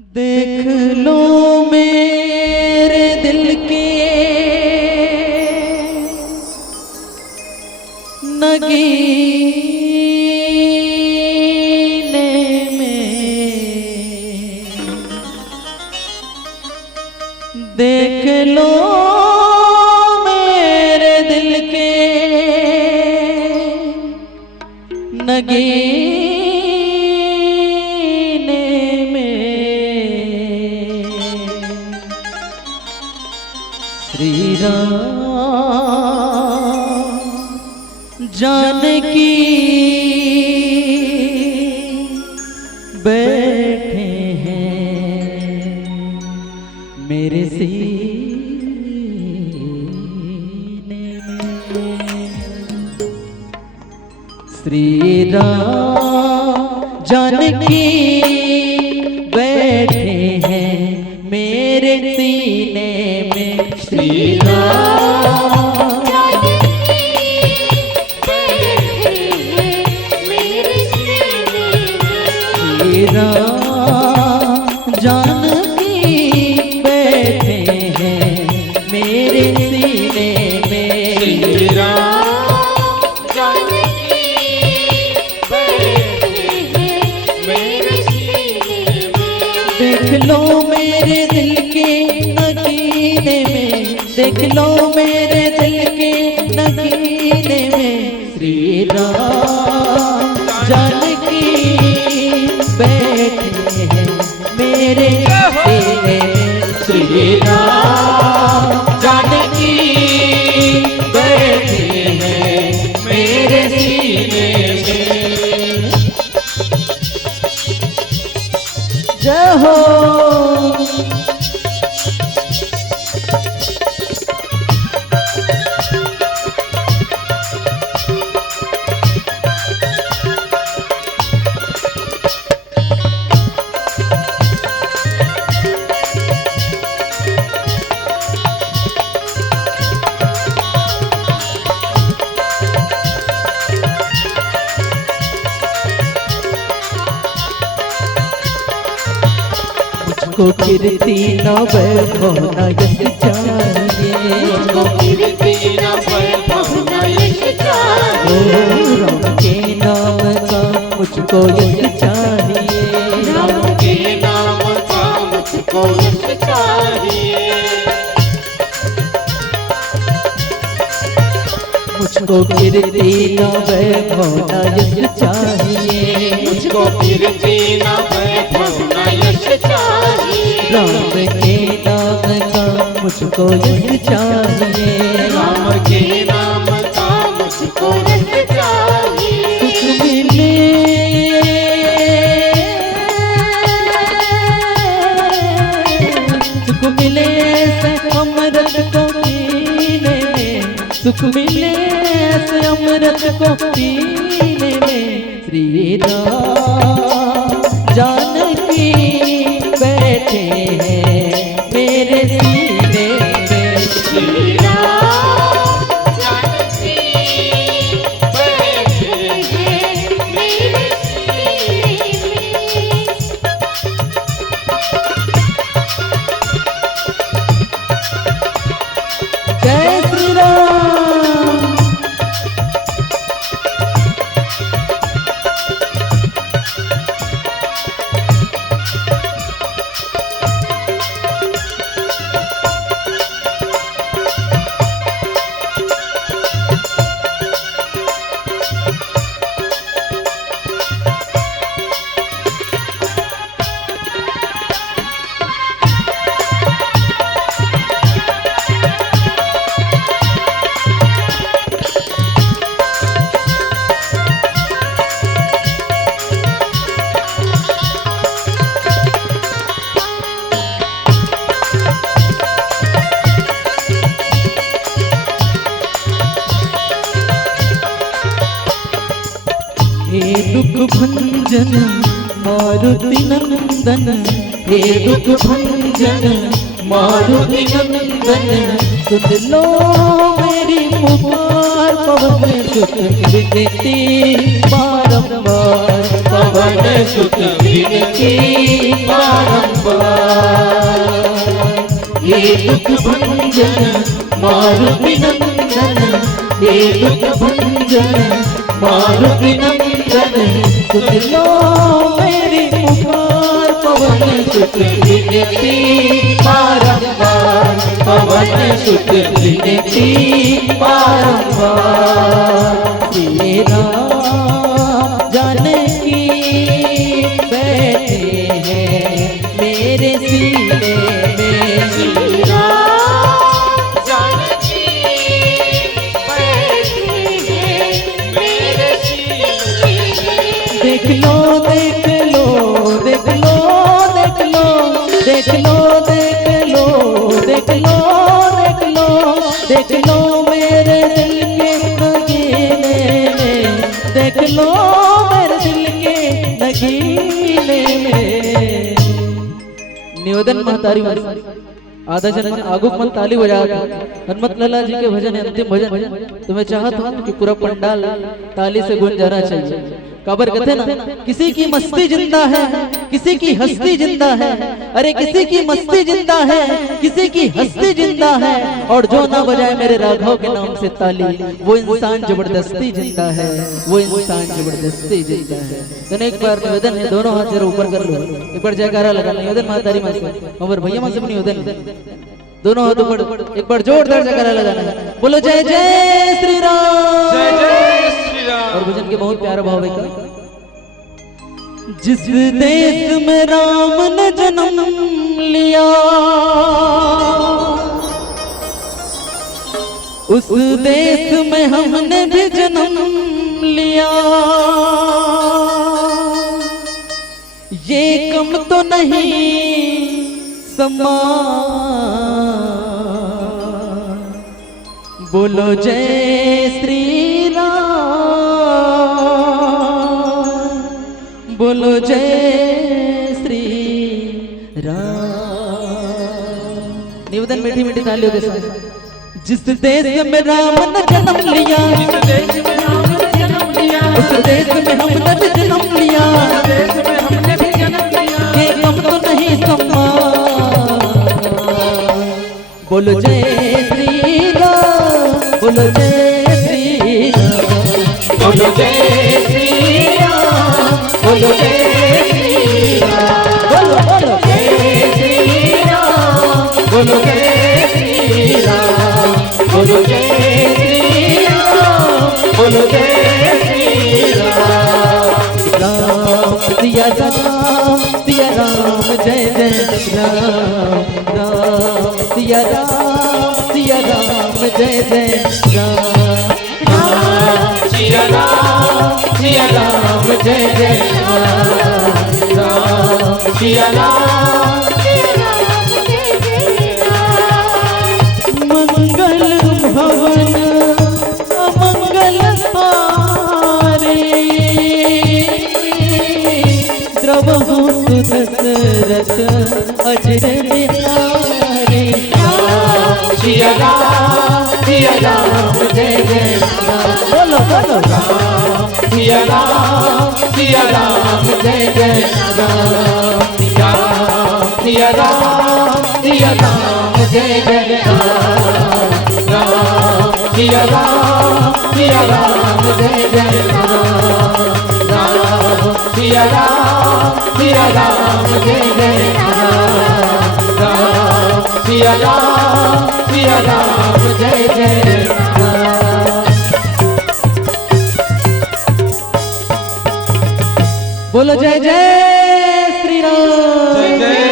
देख लो मेरे दिल के नगीने में, देख लो मेरे दिल के नगीने में, श्री राम जानकी बैठे हैं मेरे सीने में। श्री राम जानकी बैठे हैं मेरे सीने में। श्री राम जानकी बैठे हैं मेरे सीने में। श्री राम जानकी बैठे हैं मेरे सीने में। देख लो मेरे दिल के नगीने में, देख लो मेरे दिल के नगीने में, श्री राम जानकी बैठे हैं मेरे सीने में। श्री राम जानकी बैठे हैं मेरे सीने में। जय हो को कीर्ति न वैभव न यश चाहिए, मुझको कीर्ति न वैभव न यश चाहिए। राम के नाम का मुझको यश चाहिए, राम के नाम का मुझको यश चाहिए। मुझको कीर्ति न वैभव न यश चाहिए, मुझको कीर्ति न वैभव न यश चाहिए। राम के नाम का मुझको यश चाहिए, राम के नाम का मुझको यश चाहिए। सुख मिले सुख मिले ऐसे अमृत को पीने में, सुख मिले ऐसे अमृत को पीने में। श्री राम जानकी बैठे हैं मेरे सीने में। श्री राम जानकी बैठे हैं मेरे सीने में। जय श्री राम। हे दुख भंजन मारुति नंदन, हे दुख भंजन मारुति नंदन, सुन लो मेरी पुकार पवन सुत विनती बारंबार, पवन सुत विनती बारंबार। ये दुख भंजन मारुति नंदन, ये दुख भंजन मारुति नंदन, सुन लो मेरी पुकार पवन सुत विनती बारंबार, पवन सुत विनती बारंबार। तेरा जानकी बैठे हैं मेरे सीने में, जानकी बैठी है मेरे सीने में। देख लो देख लो देख लो देख लो देख लो देख लो देख लो देख लो देख लो मेरे दिल के नगीने में, देख लो मेरे दिल के नगीने में। निवेदन महतारी आधा जन्म आगुक मत ताली बजा हनुमत लाला जी के भजन है अंतिम भजन। तो मैं चाहता हूँ कि पूरा पंडाल ताली से गूंज जाना चाहिए। काबर कहते ना, किसी की मस्ती जिंदा है, किसी की हस्ती जिंदा है, अरे किसी की मस्ती जिंदा है, किसी की हस्ती जिंदा है, और जो ना बजाए मेरे राघव के नाम से ताली, वो इंसान जबरदस्ती जिंदा है, वो इंसान जबरदस्ती जिंदा है। तो एक बार निवेदन है, दोनों हाथ जरा ऊपर कर लो, एक बार जयकारा लगा। निवेदन महातारी माँ से, अमर भैया माँ से निवेदन, दोनों हाथ ऊपर, एक बार जोरदार जयकारा लगाना है। बोलो जय जय श्री राम, जय जय श्री राम। और भजन के बहुत प्यारा भाव है का, जिस देश में राम ने जन्म लिया, उस देश में हमने भी जन्म लिया। ये कम तो नहीं समान, बोलो जय श्री राम, बोलो जय श्री राम। निवेदन मीठी मीठी तालियों के साथ। जिस देश में राम ने जन्म लिया, जिस देश में राम ने जन्म लिया, उस देश में हमने भी जन्म लिया। देश में हमने भी जन्म लिया। ये कम तो नहीं समान, बोलो जय श्री राम, बोलो जय श्री राम, बोलो जय श्री राम, बोलो जय श्री राम, बोलो बोलो जय श्री राम, बोलो जय श्री राम, बोलो जय श्री राम, बोलो जय श्री राम। राम सिया राम सिया राम जय जय राम, राम सिया राम जय जय राम, सिया राम जय जय राम, राम सिया राम जय जय राम। मंगल भवन अमंगल हारे, द्रवहु सुदशरथ अजर बिहारी। सिया राम जय जय राम, बोलो बोलो राम सिया राम जय जय राम, सिया राम जय जय राम, राम सिया राम जय जय राम, राम सिया राम जय जय राम, राम सिया राम जय जय राम। बोलो जय जय श्री राम। जय जय